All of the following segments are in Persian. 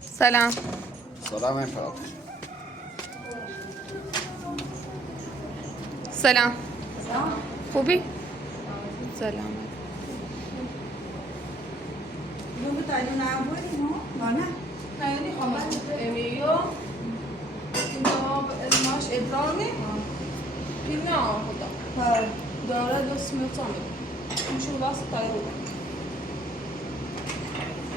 سلام. سلام امپراتور. سلام. خوبی؟ سلام. Nunggu tanya nama ini mau mana? Nah ini خلاص emiyor. اینجا ماش ادرامه فیلم آورده داره دو سمت آمده میشه واسه تایرو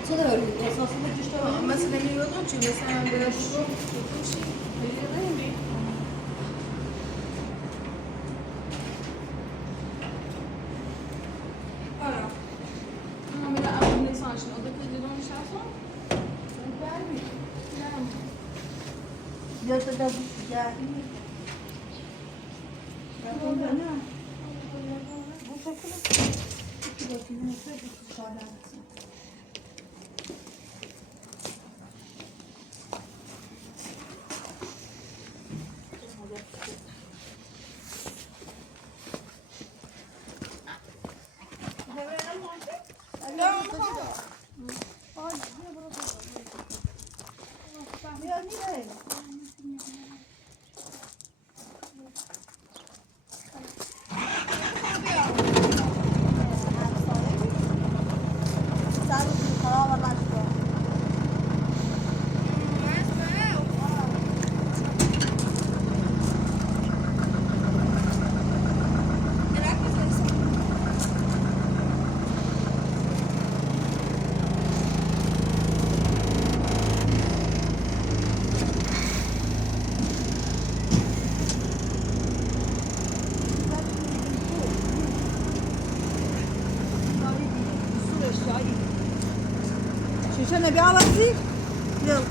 Co da robisz? Esasında düştü var. مثلا میگم چی مثلا برش رو بکشی خیلی نمی آره اما میره اول لیسانسش o da kızdı nişansı vermiyor Ya da ya. Ya da ne? Bu takılı. İki bakayım ne söyledi sonra. شیشه نبی آوازی؟ یل.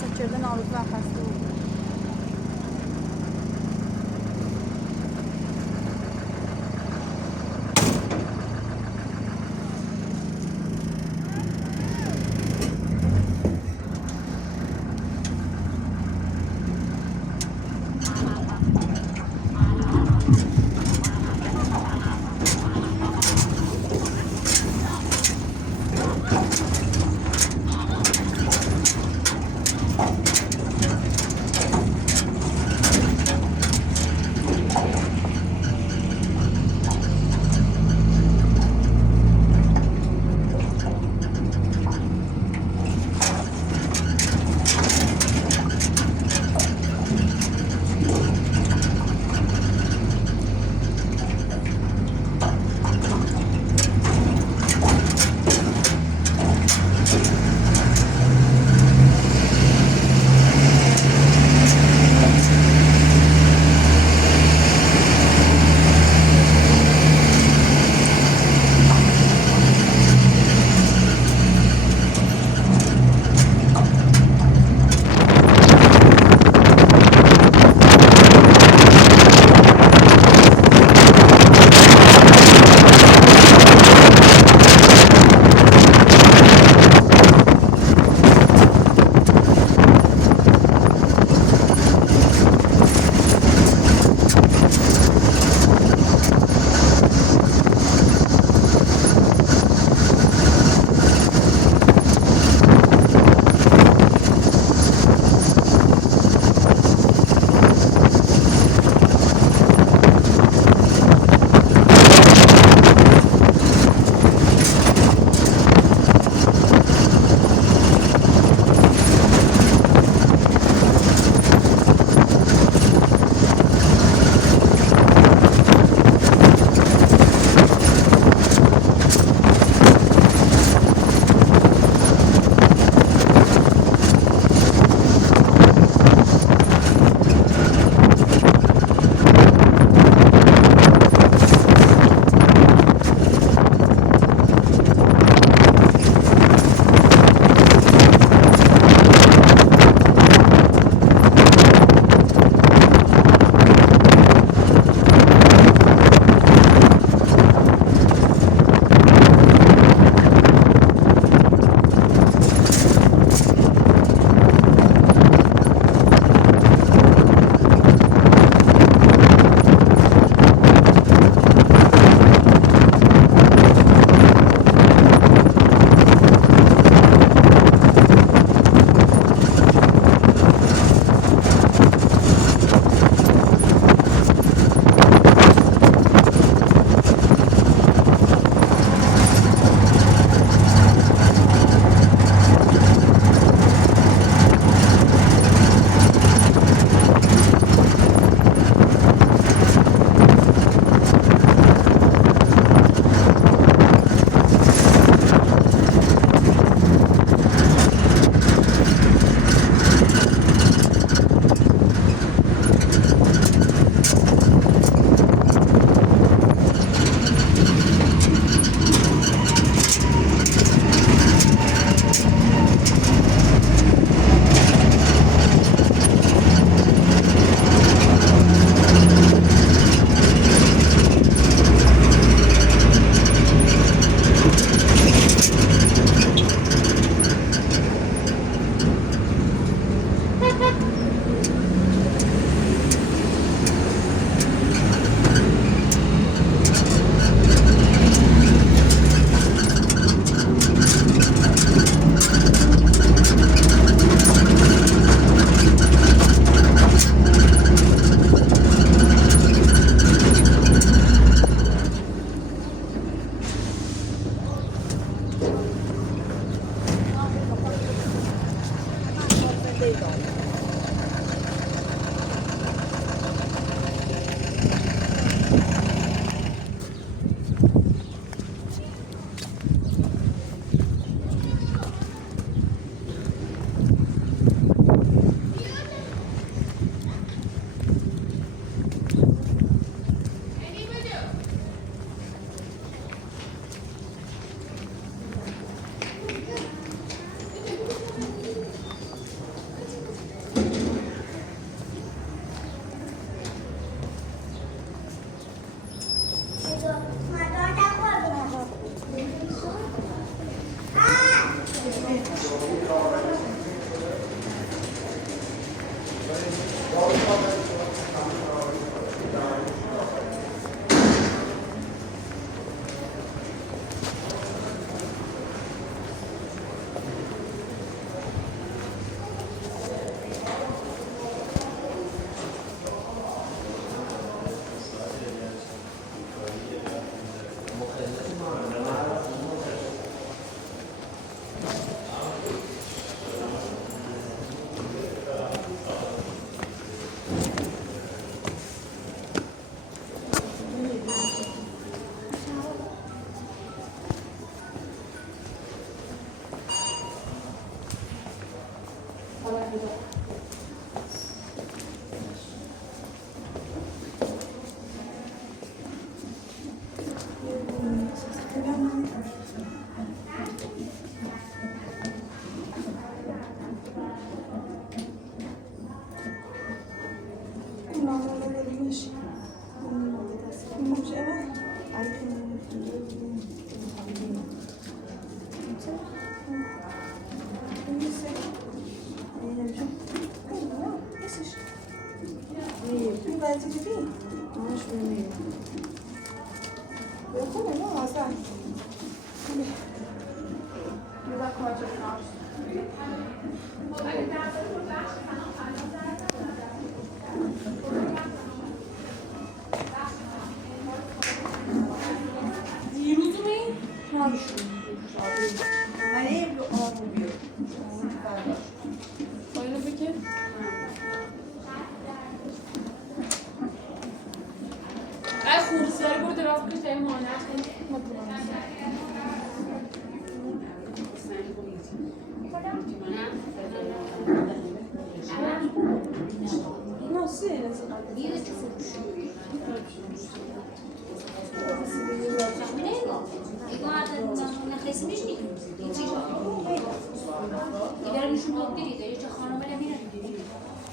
Çöçerden alıp ve hasta oldu.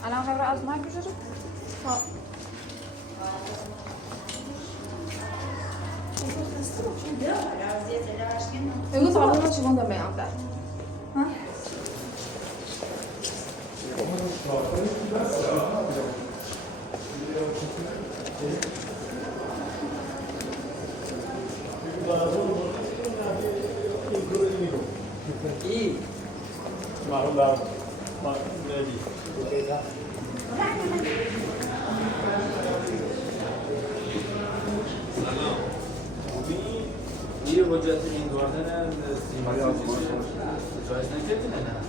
الان قرار از مایک بشه؟ امروز حالا من چیکار دارم میام در یه وجهت این دوردن سیمایی آزمایش جایز نکردی نه؟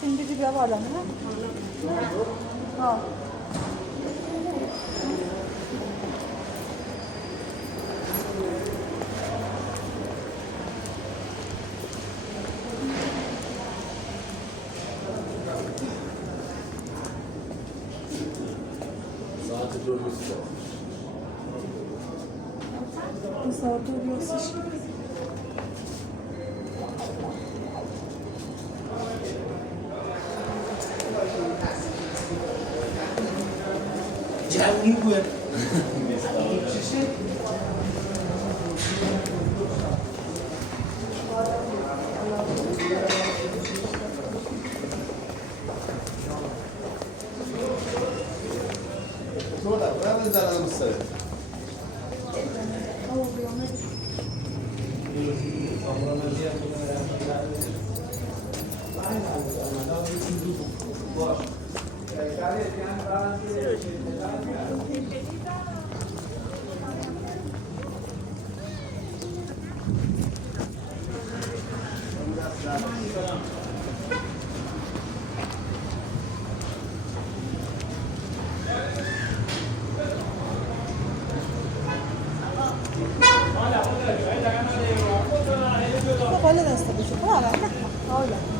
Şimdi bir de var ama. Ha. Saati durmuş. Saat duruyorsun. جمعی بود. quella deve stare su prova, Olha.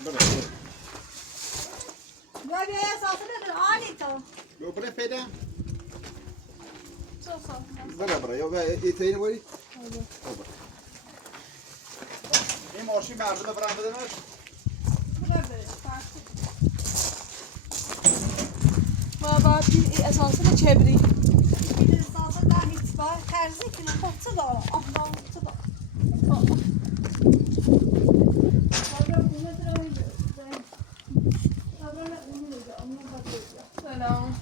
بیا بیا اساسا نداره آنی تو بیا برای پیدا Så. برای یا ای تین باری این ماشین مردم برام بده نش بابا این اساسا چبری این اساسا در هیچ بار خرزی کنه خب چه داره آه چه داره سلام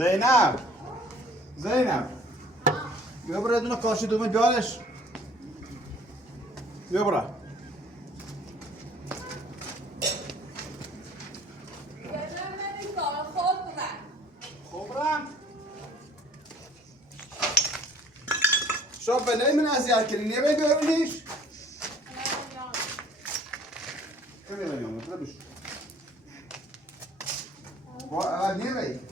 زینب زینب بیا برای دونه کاشی دومه بیارش بیا برای خوب رم شاب به نمی من ازیاد کنی نیبه بیارونیش کنی نمیامه بلا بشو با اول نیبه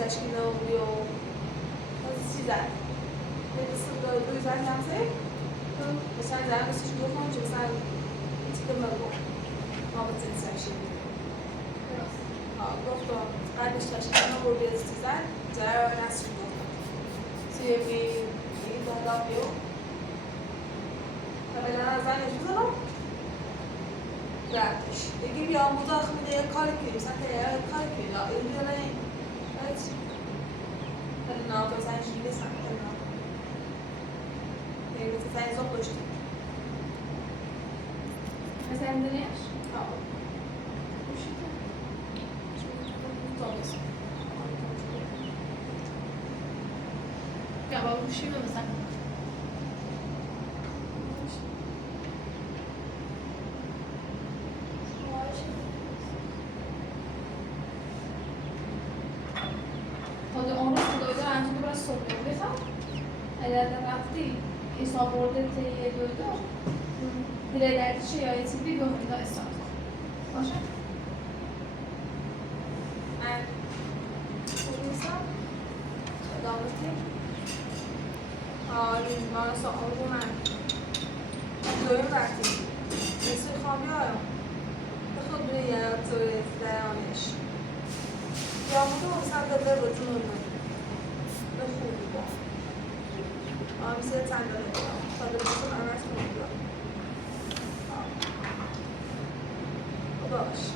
تشکیل نمودی و چی زد؟ روی زد نمزه؟ مثلا زن بسیش دو خون چه مثلا این تیکه مگو ما با تنی سرشی گفتم قلبش تشکیل نمودی از چی زد زر نسل گفتم سیمی این دادا بیو حالا زنش بزنم رفتش دیگه بیام بودا خمیده یک کاری کنیم مثلا یک کاری کنیم این بیانه نه تو زنش دیگه سمت نه دیگه تو زنش زب داشتیم مثلا دنیاش؟ Ja, aber musimy مثلا خود اون رو دویده انجام برای صبح بخوام اگر رفتی حساب برده تیه دویده دیره دردی چه یا یه تیبی به هونده استارت باشه؟ نیستم ادامتی آلین مالا ساقل رو من دویم وقتی نسوی خواهی آیم به خود بریه توی درانش یا مدو صد دل رو جنون من به خوبی با آمیزه تندانه بودم تا دلتون عمرس کنید باش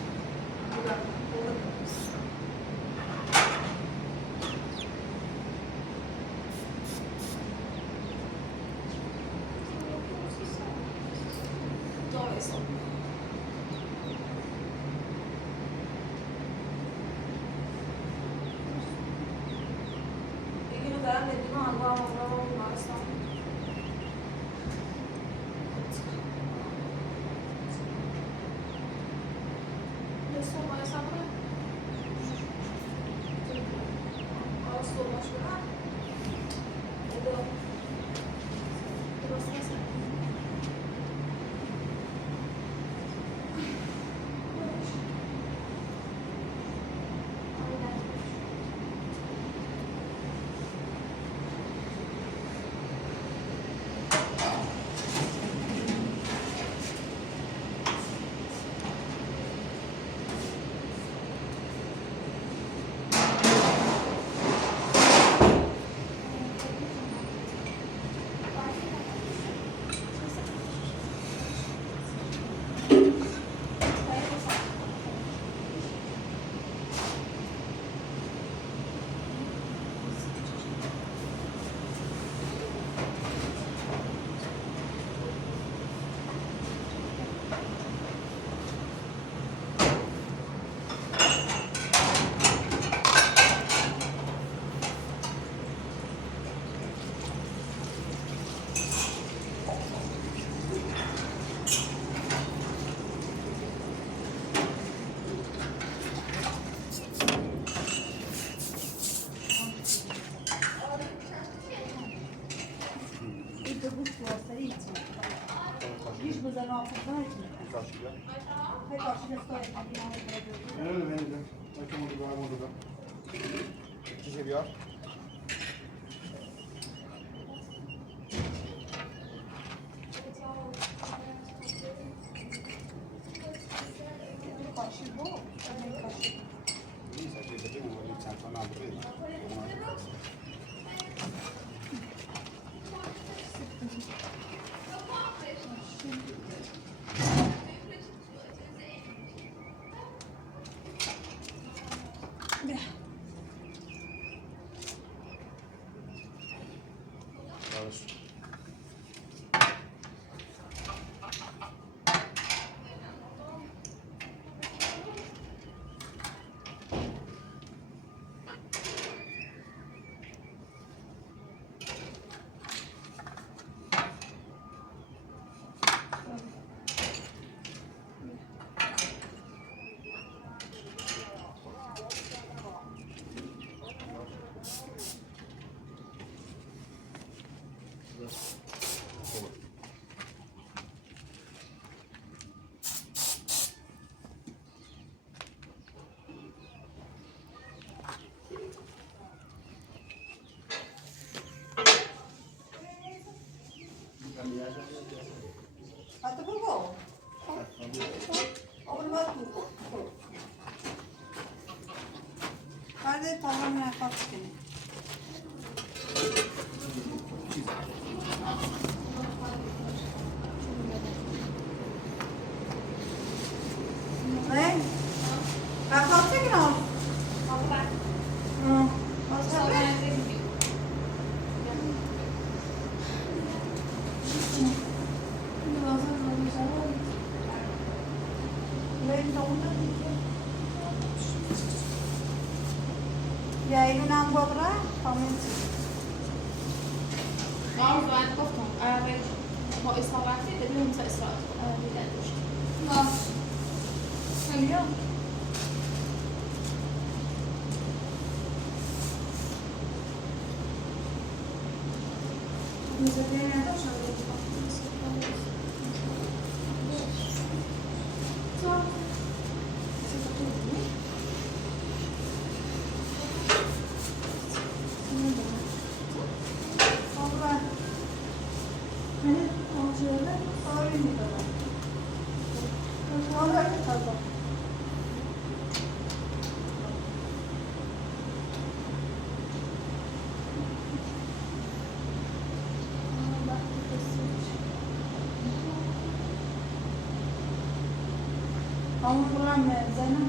اون برام زنم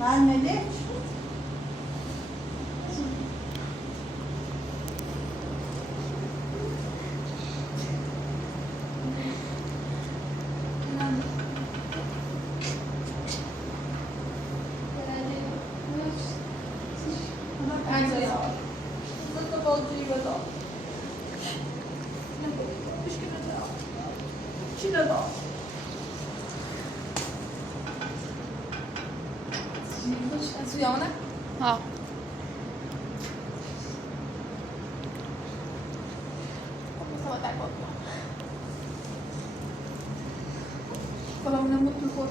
مع الملح سویانه؟ ها Kalau menembus tu kau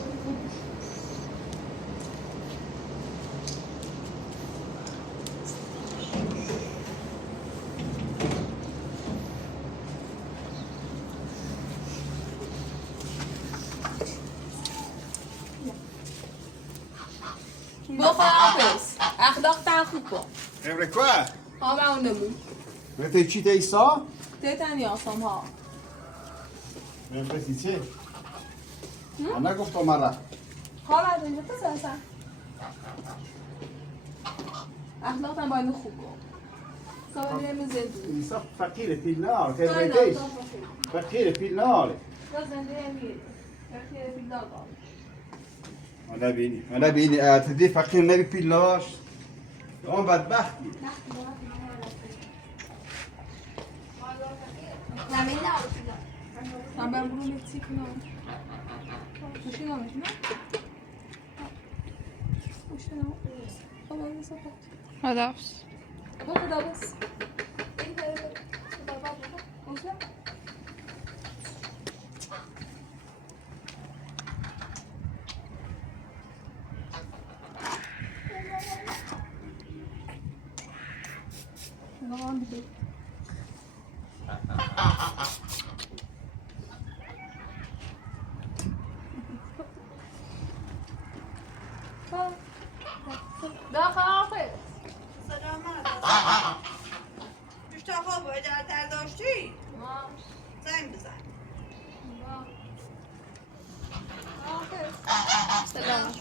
Boa Alves, acht dagen goed po. Every quoi? Allemaal een nummer. Weet je cheat is zo? Dit aan jou somehow. Ben precies. Ana گفتم مرا. حالا اینجا پسر اخلاقم باید خوب کن سوال زندگی إنسان فقير في النار كيف بيتيش؟ فقير في النار. أنا بيني تدي فقير نبي في النار. هم بدبختي. Ben bunu Meksika'na Boşuna mı? Boşuna mı? Allah'ını sapık. خدافز Bak da bas. Boşuna. Tamam bir de. داخل آخر سلامت مشتاق باید در داشتی زنگ بزن سلام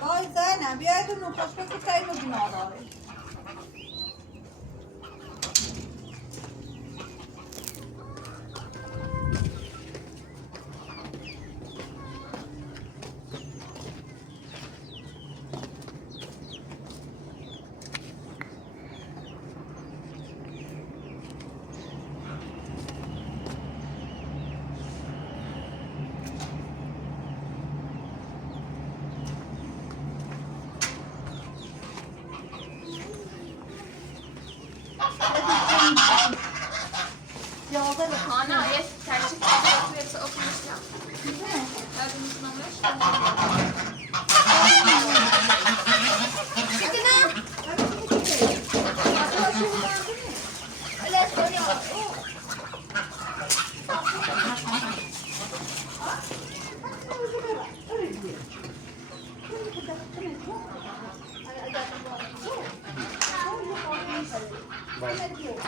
وای زنم بیاید اون نقاش که تایی رو گناه داره Ana, jest tercih yapıyorsa okumuş ya. Her gün sınavlar.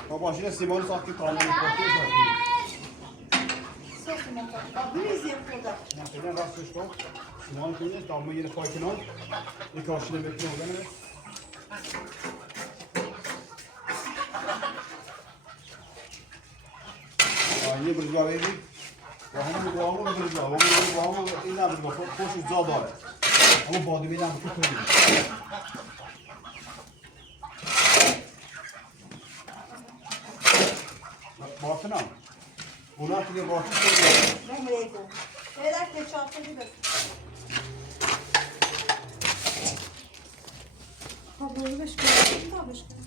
باباشون سیمان ساختی کامل بریزیم خدا مثلا راستش کن سیمان کنید دامه یه پای کنار یک کاشینه بکنه بگنه آینه برزا بیدی و همون دوامو برزا و همون دوامو این هم برزا خوش زا داره همون بادمی هم که کنید باتنا اونا توی باتی کنید نمیره گو بیدر که چاپه بس Kabloyu beş kere. Daha beş kere.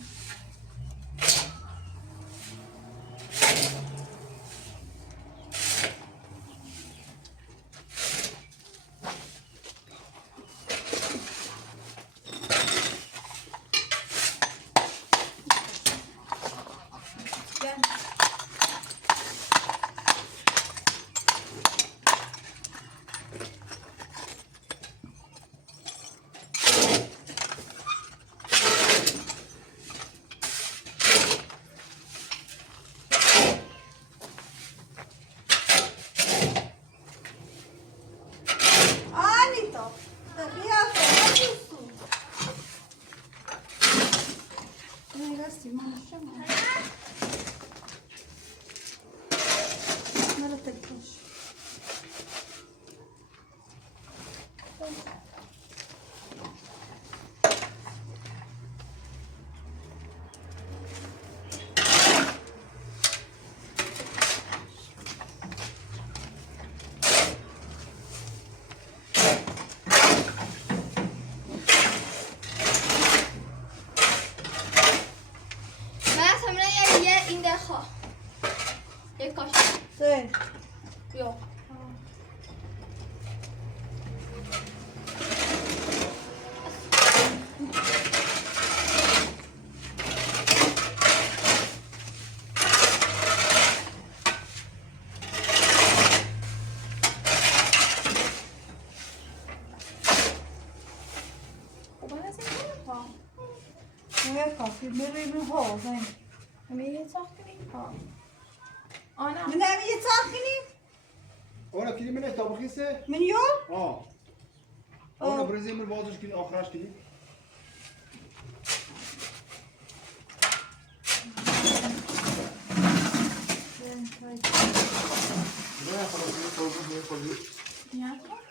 هستی من شما مرا تکش یک کاش سه بیا نه کافی بری رو ها زن میگه ساخت کنیم ها آنا من نمی تاخنی اون کلی من طبخی سه من یو اون برزی من بازش کلی آخرش کلی نه خلاص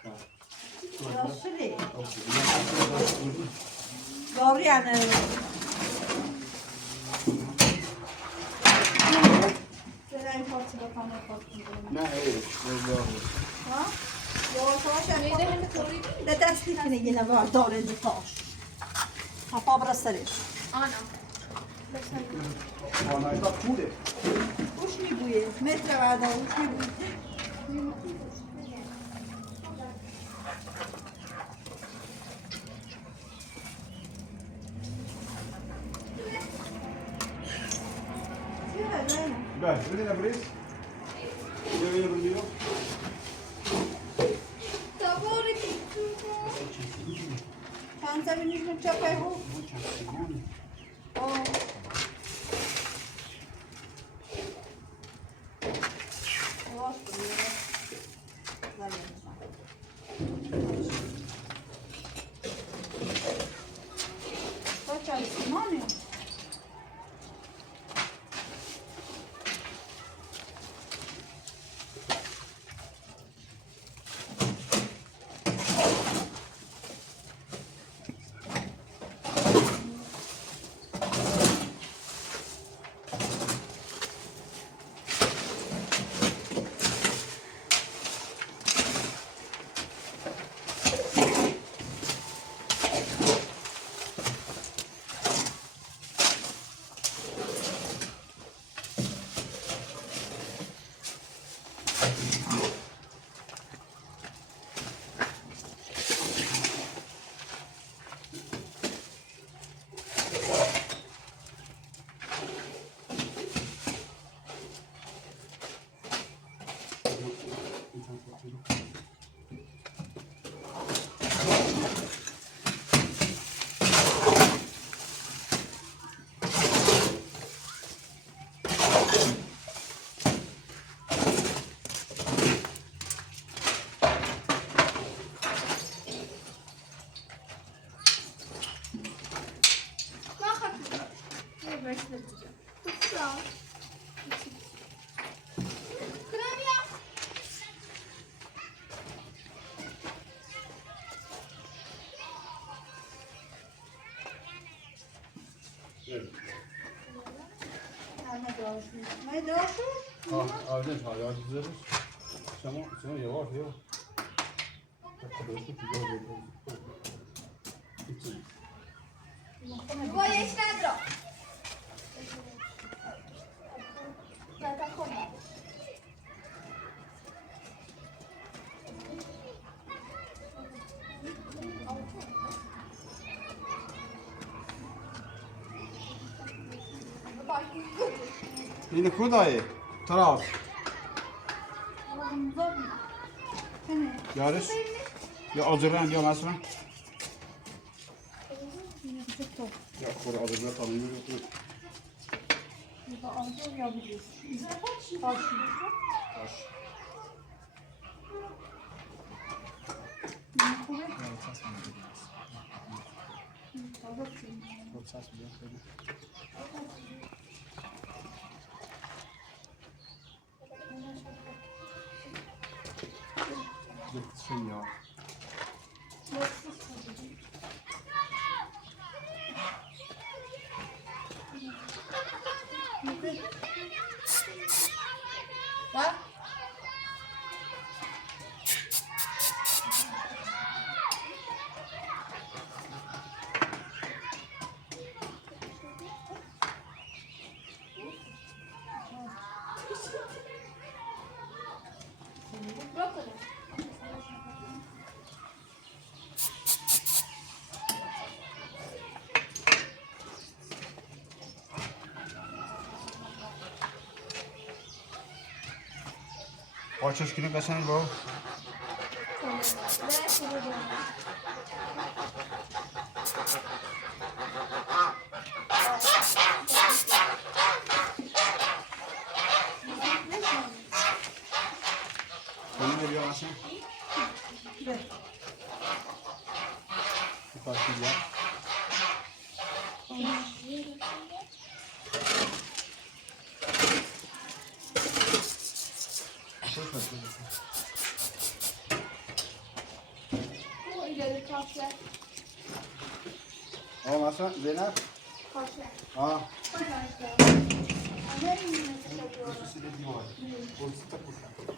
تو راسلی داری یعنی این پارتی بکنه نه هی ها؟ یواشاش میده هم طوری ده دستی کنه یه نوار داره دفاعش پا برسترش آنا والله تا پوله خوش میبویه متر بعد خوش میبویه بله بدین ابریز ببین بردیو تابوری چند زمینیش من چپه هو نه داشت آدم ها یاد بذارش شما یواش یواش باید ندارم نه تا کنم این کدایه تراس یارش یا آجران یا مثلا یا خور آجران تامین میکنه Çok ses biliyor. Şey ya. Bak. Brokoli. Açış günü kaçan bu? Ve şurada. Onu veriyor Hasan. Ver. Bir fasulye. Bu ileri kahve. Oğlum Hasan, Zeynep. Kahve. Ha. Anne yine yapıyorum. Burası siledi var. Burası da kurtar.